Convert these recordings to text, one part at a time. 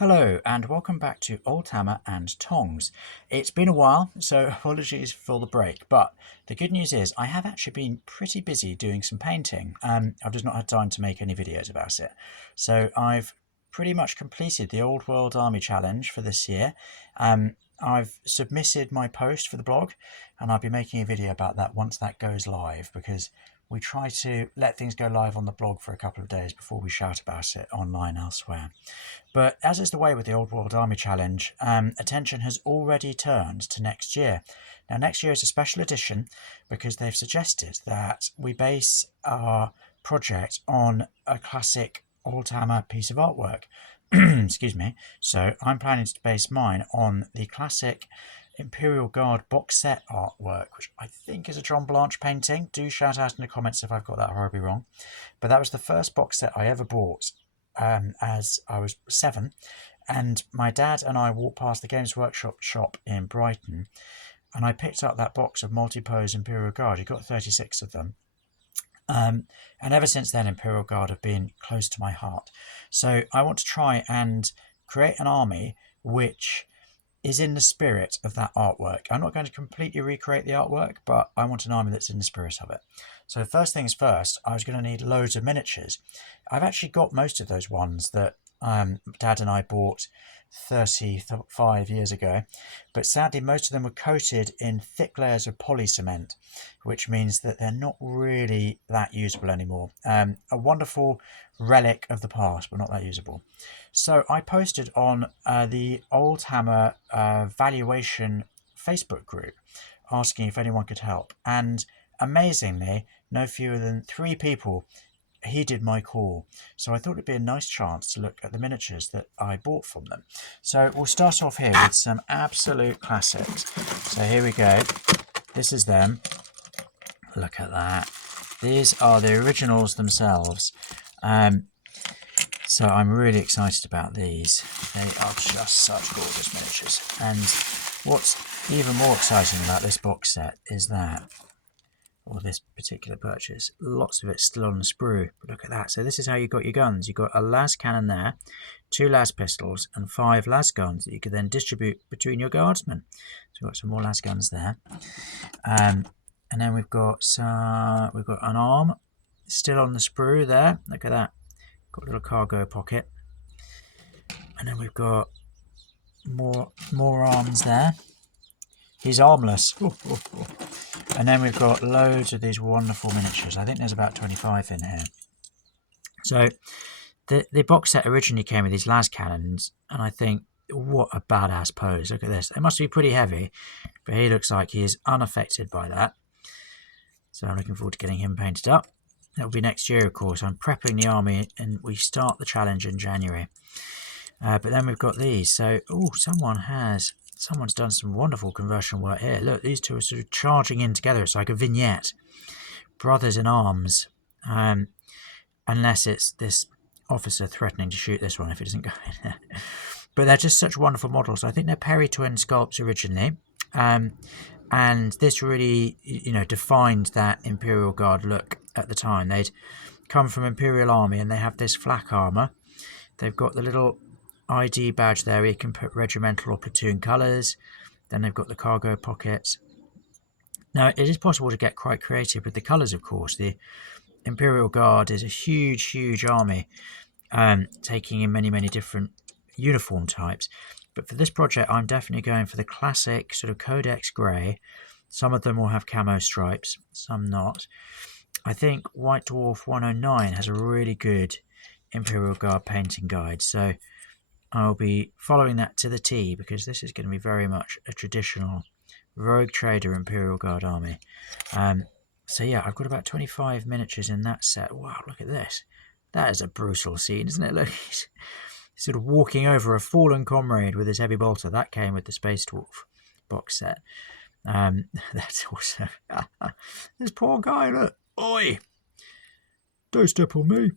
Hello and welcome back to Old Hammer and Tongs. It's been a while, so apologies for the break, but the good news is I have actually been pretty busy doing some painting. I've just not had time to make any videos about it. So I've pretty much completed the Old World Army Challenge for this year. I've submitted my post for the blog and I'll be making a video about that once that goes live, because we try to let things go live on the blog for a couple of days before we shout about it online elsewhere. But as is the way with the Old World Army Challenge, attention has already turned to next year. Now, next year is a special edition because they've suggested that we base our project on a classic Old Hammer piece of artwork. Excuse me. So I'm planning to base mine on the classic Imperial Guard box set artwork, which I think is a John Blanche painting. Do shout out in the comments if I've got that horribly wrong. But that was the first box set I ever bought as I was 7, and my dad and I walked past the Games Workshop shop in Brighton, and I picked up that box of multi-pose Imperial Guard. He got 36 of them. And ever since then, Imperial Guard have been close to my heart. So I want to try and create an army which is in the spirit of that artwork. I'm not going to completely recreate the artwork, but I want an army that's in the spirit of it. So first things first, I was going to need loads of miniatures. I've actually got most of those ones that Dad and I bought 35 years ago, but sadly most of them were coated in thick layers of poly cement, which means that they're not really that usable anymore. A wonderful relic of the past, but not that usable. So I posted on the Old Hammer valuation Facebook group asking if anyone could help, and amazingly no fewer than 3 people heeded my call. So I thought it'd be a nice chance to look at the miniatures that I bought from them. So we'll start off here with some absolute classics. So here we go. This is them. Look at that. These are the originals themselves. So I'm really excited about these. They are just such gorgeous miniatures. And what's even more exciting about this box set is that, or this particular purchase, lots of it's still on the sprue. But look at that. So this is how you got your guns. You've got a las cannon there, 2 las pistols, and 5 las guns that you could then distribute between your guardsmen. So we've got some more las guns there. And then we've got an arm still on the sprue there. Look at that. Got a little cargo pocket. And then we've got more arms there. He's armless. Ooh, ooh, ooh. And then we've got loads of these wonderful miniatures. I think there's about 25 in here. So the box set originally came with these las cannons, and I think, what a badass pose. Look at this. They must be pretty heavy, but he looks like he is unaffected by that. So I'm looking forward to getting him painted up. That'll be next year, of course. I'm prepping the army, and we start the challenge in January. But then we've got these. So, someone's done some wonderful conversion work here. Look, these two are sort of charging in together. It's like a vignette. Brothers in arms. Unless it's this officer threatening to shoot this one if it doesn't go in there. But they're just such wonderful models. I think they're Perry twin sculpts originally. And this really, defined that Imperial Guard look at the time. They'd come from Imperial Army and they have this flak armour. They've got the little ID badge there where you can put regimental or platoon colours. Then they've got the cargo pockets. Now, it is possible to get quite creative with the colours, of course. The Imperial Guard is a huge, huge army, taking in many, many different uniform types. But for this project, I'm definitely going for the classic sort of Codex grey. Some of them will have camo stripes, some not. I think White Dwarf 109 has a really good Imperial Guard painting guide. So I'll be following that to the T, because this is going to be very much a traditional rogue trader Imperial Guard army. So yeah, I've got about 25 miniatures in that set. Wow, look at this. That is a brutal scene, isn't it? Look, he's sort of walking over a fallen comrade with his heavy bolter. That came with the Space Dwarf box set. That's awesome. This poor guy, look. Oi! Don't step on me.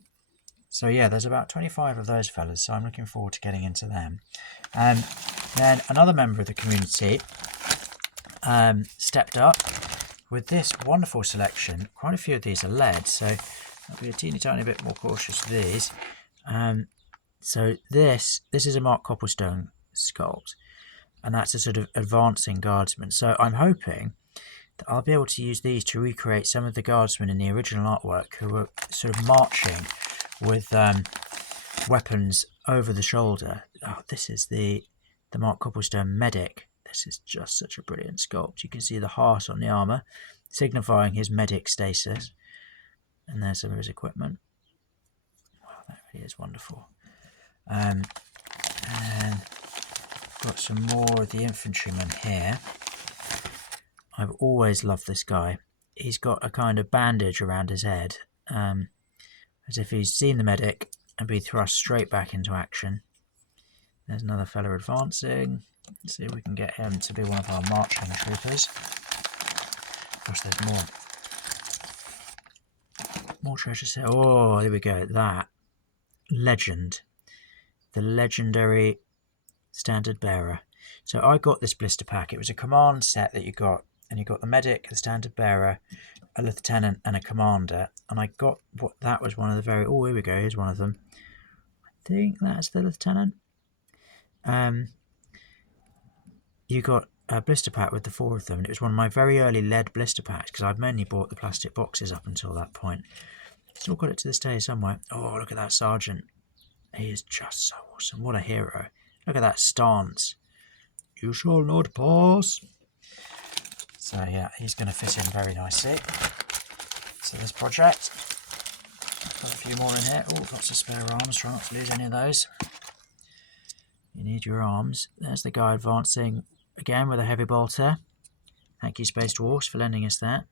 So yeah, there's about 25 of those fellas, so I'm looking forward to getting into them. And then another member of the community stepped up with this wonderful selection. Quite a few of these are lead, so I'll be a teeny tiny bit more cautious with these. So this is a Mark Copplestone sculpt, and that's a sort of advancing guardsman. So I'm hoping that I'll be able to use these to recreate some of the guardsmen in the original artwork who were sort of marching with weapons over the shoulder. Oh, this is the Mark Copplestone medic. This is just such a brilliant sculpt. You can see the heart on the armour, signifying his medic status. And there's some of his equipment. Wow, that really is wonderful. And got some more of the infantrymen here. I've always loved this guy. He's got a kind of bandage around his head, as if he's seen the medic and be thrust straight back into action. There's another fella advancing. Let's see if we can get him to be one of our marching troopers. Gosh, there's more. More treasures here. Oh, there we go. That legend. The legendary standard bearer. So I got this blister pack. It was a command set that you got. And you got the medic, the standard bearer, a lieutenant, and a commander. And I got what that was one of the very. Oh, here we go. Here's one of them. I think that's the lieutenant. You got a blister pack with the 4 of them, and it was one of my very early lead blister packs because I'd mainly bought the plastic boxes up until that point. Still got it to this day somewhere. Oh, look at that sergeant. He is just so awesome. What a hero. Look at that stance. You shall not pass. So yeah, he's going to fit in very nicely to this project. Got a few more in here. Oh, lots of spare arms. Try not to lose any of those. You need your arms. There's the guy advancing again with a heavy bolter. Thank you, Space Dwarfs, for lending us that.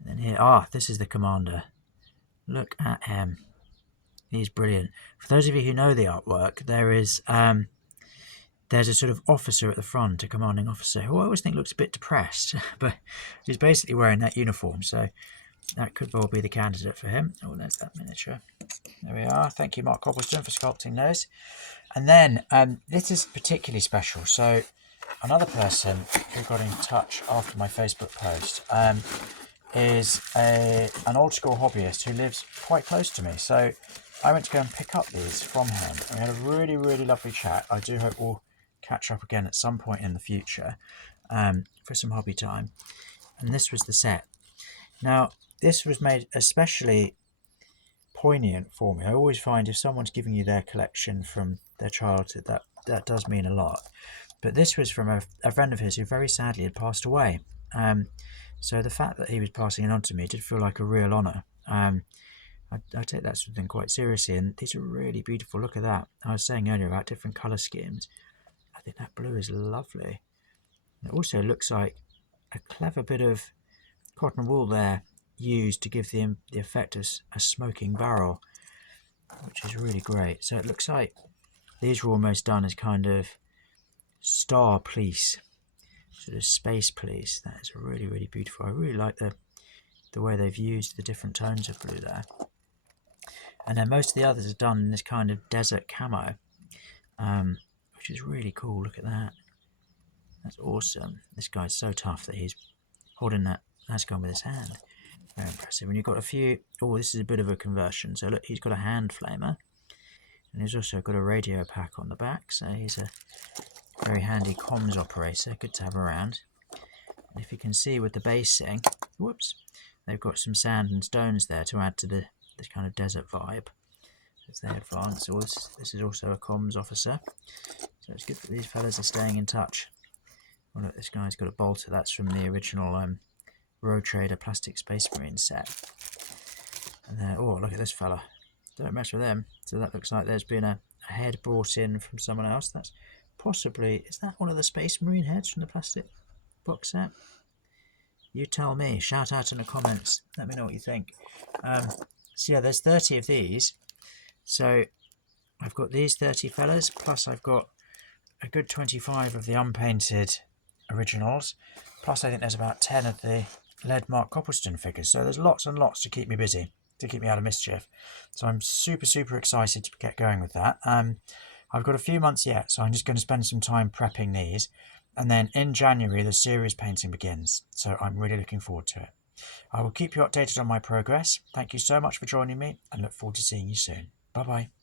And then here, this is the commander. Look at him. He's brilliant. For those of you who know the artwork, there's a sort of officer at the front, a commanding officer, who I always think looks a bit depressed, but he's basically wearing that uniform, so that could well be the candidate for him. Oh, there's that miniature. There we are. Thank you, Mark Copplestone, for sculpting those. And then this is particularly special. So another person who got in touch after my Facebook post is an old school hobbyist who lives quite close to me. So I went to go and pick up these from him. We had a really, really lovely chat. I do hope we'll catch up again at some point in the future for some hobby time. And this was the set. Now, this was made especially poignant for me. I always find if someone's giving you their collection from their childhood, that does mean a lot. But this was from a friend of his who very sadly had passed away. So the fact that he was passing it on to me did feel like a real honour. I take that sort of thing quite seriously, and these are really beautiful. Look at that. I was saying earlier about different colour schemes. I think that blue is lovely. It also looks like a clever bit of cotton wool there used to give the effect of a smoking barrel, which is really great. So it looks like these were almost done as kind of star police, sort of space police. That is really, really beautiful. I really like the way they've used the different tones of blue there. And then most of the others are done in this kind of desert camo, which is really cool. Look at that. That's awesome. This guy's so tough that he's holding that gun with his hand. Very impressive. And you've got a few. Oh, this is a bit of a conversion. So look, he's got a hand flamer. And he's also got a radio pack on the back. So he's a very handy comms operator. Good to have around. And if you can see with the basing, whoops, they've got some sand and stones there to add to this kind of desert vibe as they advance. So this is also a comms officer. So it's good that these fellas are staying in touch. Oh, look, this guy's got a bolter. That's from the original Road Trader Plastic Space Marine set. And then, oh, look at this fella. Don't mess with them. So that looks like there's been a head brought in from someone else. That's possibly, is that one of the Space Marine heads from the plastic box set? You tell me. Shout out in the comments. Let me know what you think. So yeah, there's 30 of these. So I've got these 30 fellas, plus I've got a good 25 of the unpainted originals. Plus I think there's about 10 of the lead Mark Copplestone figures. So there's lots and lots to keep me busy, to keep me out of mischief. So I'm super, super excited to get going with that. I've got a few months yet, so I'm just going to spend some time prepping these. And then in January, the series painting begins. So I'm really looking forward to it. I will keep you updated on my progress. Thank you so much for joining me and look forward to seeing you soon. Bye-bye.